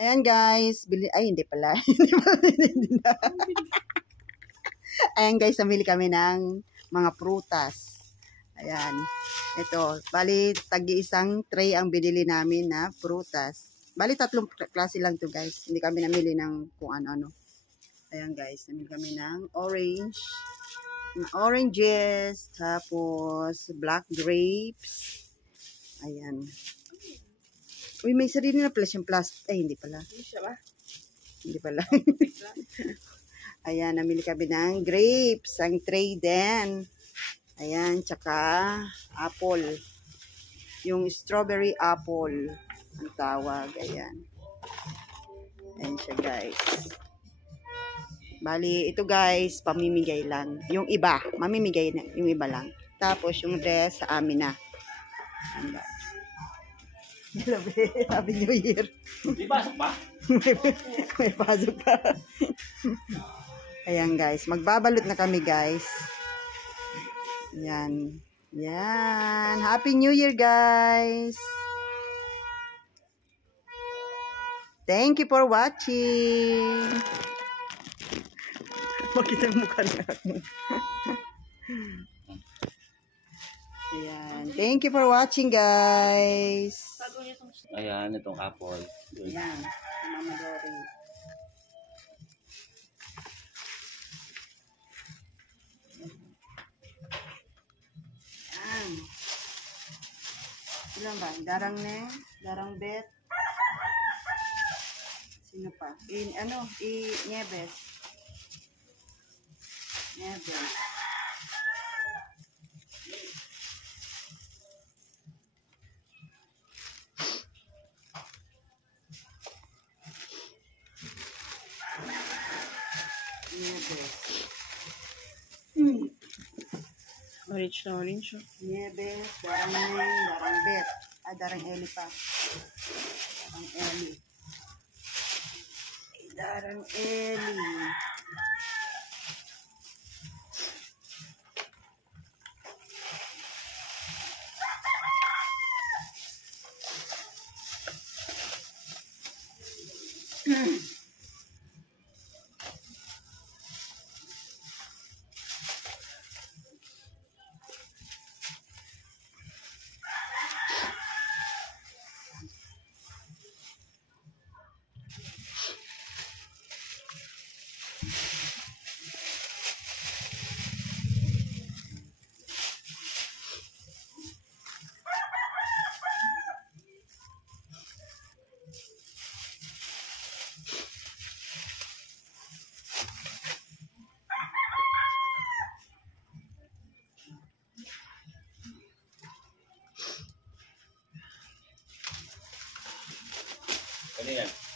Ayan guys, ay hindi pala. Hindi na. Ayan guys, namili kami ng mga prutas. Ayan. Ito, bali tagi-isang tray ang binili namin na prutas. Bali 3 klase lang to guys. Hindi kami namili ng kung ano-ano. Ayan guys, namili kami ng oranges, tapos black grapes. Ayan. Uy, may sarili na pala siyang plastic. Ay, hindi pala. Hindi pala. Ayan, namili kami ng grapes. Ang tray din. Ayan, tsaka apple. Yung strawberry apple. Ang tawag. Ayan. Ayan siya, guys. Bali, ito guys, pamimigay lang. Yung iba, mamimigay na. Yung iba lang. Tapos, yung rest sa amin na. Ayan, guys. Happy New Year. May pasok pa? May pasok pa. Ayan guys, magbabalot na kami guys. Ayan. Ayan. Happy New Year guys. Thank you for watching. Makita yung mukha na. Ayan. Thank you for watching guys. Ayan, itong apple. Ayan. Mama Dory. Ayan. Ilan ba? Darang ne? Darang bet? Sino pa? Nieves. Nieves. Orange na orange. Nieves, darang bet. Darang Eli pa. Darang Eli. Darang Eli. Ano yan?